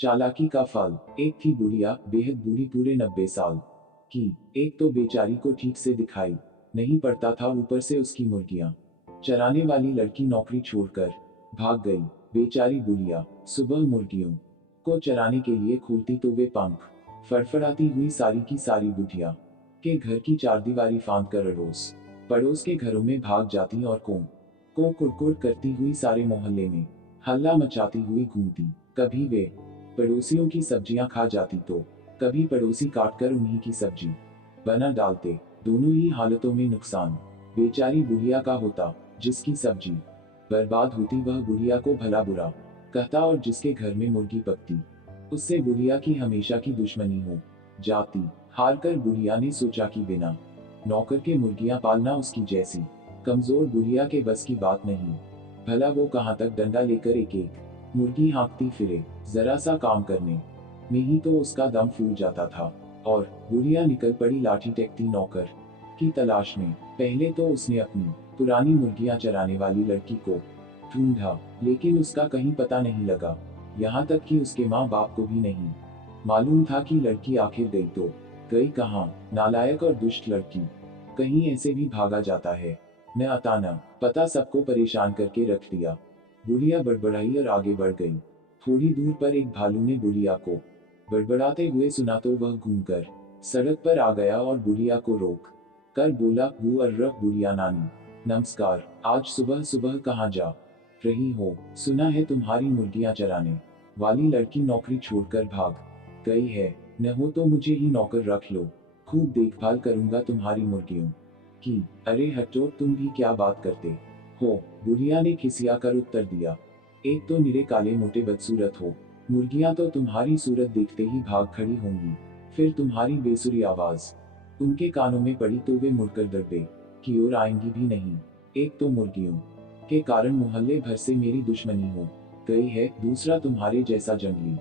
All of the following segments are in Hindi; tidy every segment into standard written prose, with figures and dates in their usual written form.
चालाकी का फल। एक थी बुढ़िया, बेहद बूढ़ी, पूरे 90 साल की। एक तो बेचारी को ठीक से दिखाई नहीं पड़ता था, ऊपर से उसकी मुर्गियां चराने वाली लड़की नौकरी छोड़कर भाग गई। बेचारी बुढ़िया सुबह मुर्गियों को चराने के लिए खोलती तो वे पंख फड़फड़ाती हुई सारी की सारी बुढ़िया के घर की चारदीवारी फांद कर अड़ोस पड़ोस के घरों में भाग जाती और को कुड़कुड़ करती हुई सारे मोहल्ले में हल्ला मचाती हुई घूमती। कभी वे पड़ोसियों की सब्जियां खा जाती तो कभी पड़ोसी काटकर उन्हीं की सब्जी बना डालते। दोनों ही हालतों में नुकसान बेचारी बुढ़िया का होता। जिसकी सब्जी बर्बाद होती वह बुढ़िया को भला बुरा कहता, और जिसके घर में मुर्गी पकती उससे बुढ़िया की हमेशा की दुश्मनी हो जाती। हार कर बुढ़िया ने सोचा कि बिना नौकर के मुर्गियां पालना उसकी जैसी कमजोर बुढ़िया के बस की बात नहीं। भला वो कहाँ तक डंडा लेकर एक एक मुर्गी हाँकती फिरे। जरा सा काम करने में ही तो उसका दम फूल जाता था, और बुढ़िया निकल पड़ी लाठी टेकती नौकर की तलाश में। पहले तो उसने अपनी पुरानी मुर्गियां चराने वाली लड़की को ढूंढा, लेकिन उसका कहीं पता नहीं लगा। यहाँ तक कि उसके माँ बाप को भी नहीं मालूम था कि लड़की आखिर गई तो गई कहाँ। नालायक और दुष्ट लड़की, कहीं ऐसे भी भागा जाता है। न आता न पता, सबको परेशान करके रख दिया। बुढ़िया बड़बड़ाई और आगे बढ़ गई। थोड़ी दूर पर एक भालू ने बुढ़िया को बड़बड़ाते हुए सुना तो वह घूमकर सड़क पर आ गया और बुढ़िया को रोक कर बोला, बू अर्रफ बुढ़िया नानी, नमस्कार। आज सुबह सुबह कहाँ जा रही हो? सुना है तुम्हारी मुर्गियां चराने वाली लड़की नौकरी छोड़कर भाग गई है। न हो तो मुझे ही नौकर रख लो, खूब देखभाल करूंगा तुम्हारी मुर्गियों की। अरे हटो, तुम भी क्या बात करते हो? बुढ़िया ने खिसिया कर उत्तर दिया, एक तो निरे काले मोटे बदसूरत हो, मुर्गियां तो तुम्हारी सूरत देखते ही भाग खड़ी होंगी। फिर तुम्हारी बेसुरी आवाज उनके कानों में पड़ी तो वे मुड़कर दरबे की ओर आएंगी भी नहीं। एक तो मुर्गियों के कारण मोहल्ले भर से मेरी दुश्मनी हो गई है, दूसरा तुम्हारे जैसा जंगली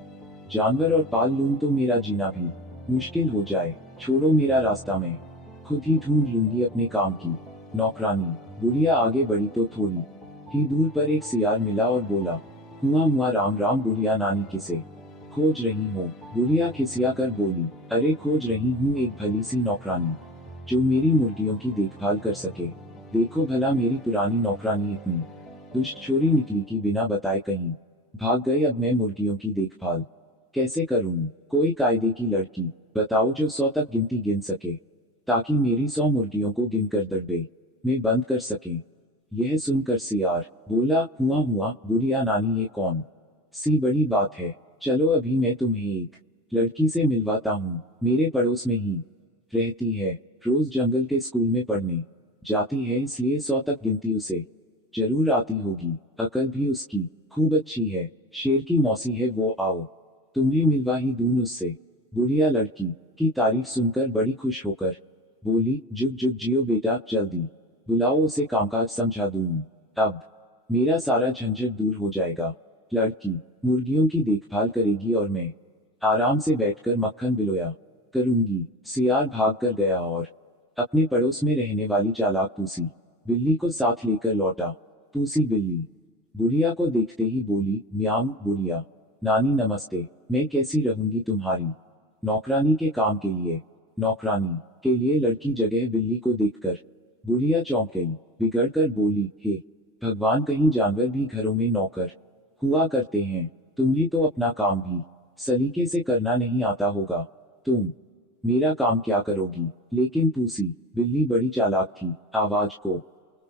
जानवर और पाल लूं तो मेरा जीना भी मुश्किल हो जाए। छोड़ो मेरा रास्ता, मैं खुद ही ढूंढ लूंगी अपने काम की नौकरानी। बुढ़िया आगे बढ़ी तो थोड़ी ही दूर पर एक सियार मिला और बोला, हुआ हुआ राम राम बुढ़िया नानी, किसे खोज रही हो? बुढ़िया खिसिया कर बोली, अरे खोज रही हूँ एक भली सी नौकरानी जो मेरी मुर्गियों की देखभाल कर सके। देखो भला मेरी पुरानी नौकरानी इतनी दुष्ट छोरी निकली कि बिना बताए कहीं भाग गई। अब मैं मुर्गियों की देखभाल कैसे करूं? कोई कायदे की लड़की बताओ जो 100 तक गिनती गिन सके, ताकि मेरी 100 मुर्गियों को गिनकर दड़बे में बंद कर सकें। यह सुनकर सियार बोला, हुआ बुढ़िया नानी, ये कौन सी बड़ी बात है? चलो अभी मैं तुम्हें एक लड़की से मिलवाता हूँ, मेरे पड़ोस में ही रहती है, रोज जंगल के स्कूल में पढ़ने जाती है, इसलिए 100 तक गिनती उसे जरूर आती होगी। अकल भी उसकी खूब अच्छी है, शेर की मौसी है वो, आओ तुम्हें मिलवा ही दूं उससे। बुढ़िया लड़की की तारीफ सुनकर बड़ी खुश होकर बोली, जुग जुग जियो बेटा, जल्दी बुलाओ उसे, कामकाज समझा दूं, अब मेरा सारा झंझट दूर हो जाएगा। लड़की मुर्गियों की देखभाल करेगी और मैं आराम से बैठकर मक्खन बिलोया करूंगी। सियार भाग कर गया और अपने पड़ोस में रहने वाली चालाक पूसी बिल्ली को साथ लेकर लौटा। पूसी बिल्ली बुढ़िया को देखते ही बोली, म्याऊं बुढ़िया नानी नमस्ते, मैं कैसी रहूंगी तुम्हारी नौकरानी के काम के लिए? नौकरानी के लिए लड़की जगह बिल्ली को देखकर बुढ़िया चौंक गई, बिगड़ कर बोली, हे भगवान, कहीं जानवर भी घरों में नौकर हुआ करते हैं? तुम्हें तो अपना काम भी सलीके से करना नहीं आता होगा, तुम मेरा काम क्या करोगी? लेकिन पूसी बिल्ली बड़ी चालाक थी, आवाज को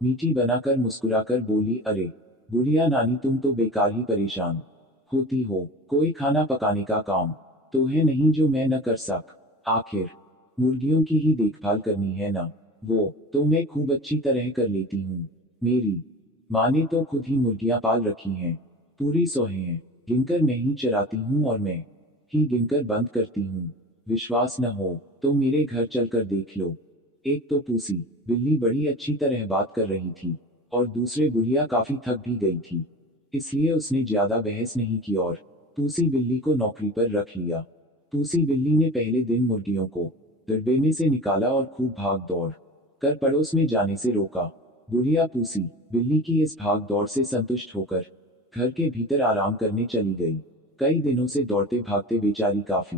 मीठी बनाकर मुस्कुराकर बोली, अरे बुढ़िया नानी, तुम तो बेकार ही परेशान होती हो, कोई खाना पकाने का काम तो है नहीं जो मैं न कर सक। आखिर मुर्गियों की ही देखभाल करनी है ना, वो तो मैं खूब अच्छी तरह कर लेती हूँ। मेरी माँ ने तो खुद ही मुर्गियां पाल रखी हैं, पूरी 100 हैं, गिनकर मैं ही चराती हूँ और मैं ही गिनकर बंद करती हूँ। विश्वास न हो तो मेरे घर चलकर देख लो। एक तो पूसी बिल्ली बड़ी अच्छी तरह बात कर रही थी, और दूसरे बुढ़िया काफी थक भी गई थी, इसलिए उसने ज्यादा बहस नहीं की और पूसी बिल्ली को नौकरी पर रख लिया। पूसी बिल्ली ने पहले दिन मुर्गियों को दड़बे में से निकाला और खूब भाग दौड़ कर पड़ोस में जाने से रोका। बुढ़िया पूसी बिल्ली की इस भाग दौड़ से संतुष्ट होकर घर के भीतर आराम करने चली गई। कई दिनों से दौड़ते भागते बेचारी काफी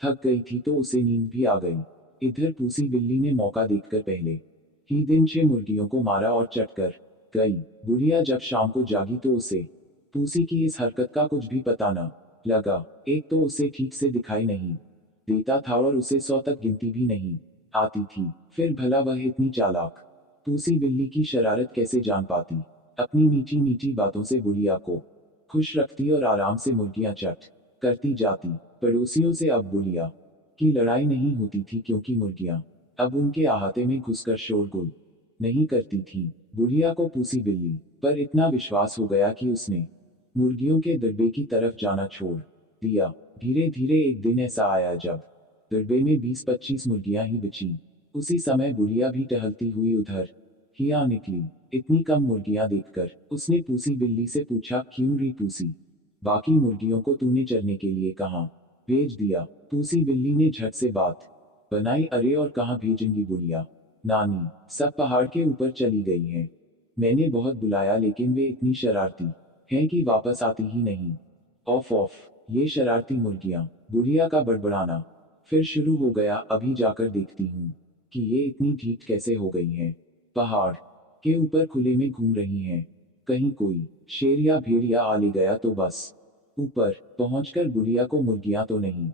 थक गई थी तो उसे नींद भी आ गई। इधर पूसी बिल्ली ने मौका देखकर पहले ही दिन 6 मुर्गियों को मारा और चट कर गई। बुढ़िया जब शाम को जागी तो उसे पूसी की इस हरकत का कुछ भी पता न लगा। एक तो उसे ठीक से दिखाई नहीं देता था और उसे 100 तक गिनती भी नहीं आती थी। फिर भला वह इतनी चालाक पूसी बिल्ली की शरारत कैसे जान पाती। अपनी मीठी मीठी बातों से बुढ़िया को खुश रखती और आराम से मुर्गियां चट करती जाती। पड़ोसियों से अब बुढ़िया की लड़ाई नहीं होती थी क्योंकि मुर्गियां अब उनके अहाते में घुसकर शोरगुल नहीं करती थी। बुढ़िया को पूसी बिल्ली पर इतना विश्वास हो गया कि उसने मुर्गियों के दड़बे की तरफ जाना छोड़ दिया। धीरे धीरे एक दिन ऐसा आया जब दड़बे में 20-25 मुर्गियां ही बची। उसी समय बुढ़िया भी टहलती हुई उधर ही आ निकली। इतनी कम मुर्गियां देखकर उसने पूसी बिल्ली से पूछा, क्यों री पूसी, बाकी मुर्गियों को तूने चरने के लिए कहाँ भेज दिया। पूसी बिल्ली ने झट से बात बनाई, अरे और कहाँ भेजेंगी बुढ़िया, नानी सब पहाड़ के ऊपर चली गई हैं। मैंने बहुत बुलाया लेकिन वे इतनी शरारती हैं कि वापस आती ही नहीं। ऑफ ये शरारती मुर्गियां। बुढ़िया का बड़बड़ाना फिर शुरू हो गया। अभी जाकर देखती हूँ कि ये इतनी ढीठ कैसे हो गई हैं। पहाड़ के ऊपर खुले में घूम रही हैं। कहीं कोई शेर या भेड़िया आ ले गया तो बस। ऊपर पहुंचकर बुढ़िया को मुर्गियां तो नहीं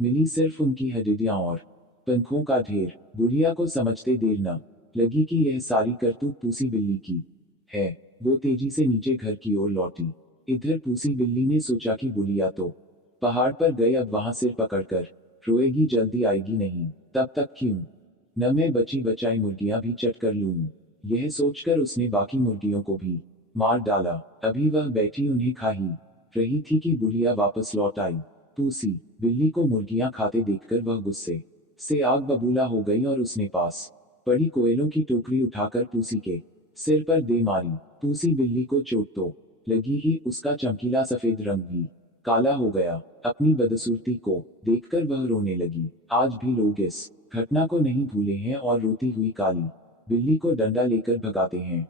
मिली सिर्फ उनकी हड्डियां और पंखों का ढेर। बुढ़िया को समझते देर न लगी कि यह सारी करतूत पूसी बिल्ली की है। वो तेजी से नीचे घर की ओर लौटी। इधर पूसी बिल्ली ने सोचा कि बुढ़िया तो पहाड़ पर गई, अब वहां सिर पकड़कर रोएगी, जल्दी आएगी नहीं। तब तक क्यों न मैं बची बचाई मुर्गियां भी चट कर लूं। यह सोचकर उसने बाकी मुर्गियों को भी मार डाला। अभी वह बैठी उन्हें खा ही रही थी कि बुढ़िया वापस लौट आई। पूसी बिल्ली को मुर्गियां खाते देखकर वह गुस्से से आग बबूला हो गई और उसने पास पड़ी कोयलों की टोकरी उठाकर पूसी के सिर पर दे मारी। पूसी बिल्ली को चोट तो लगी ही, उसका चमकीला सफेद रंग भी काला हो गया। अपनी बदसूरती को देखकर वह रोने लगी। आज भी लोग इस घटना को नहीं भूले हैं और रोती हुई काली बिल्ली को डंडा लेकर भगाते हैं।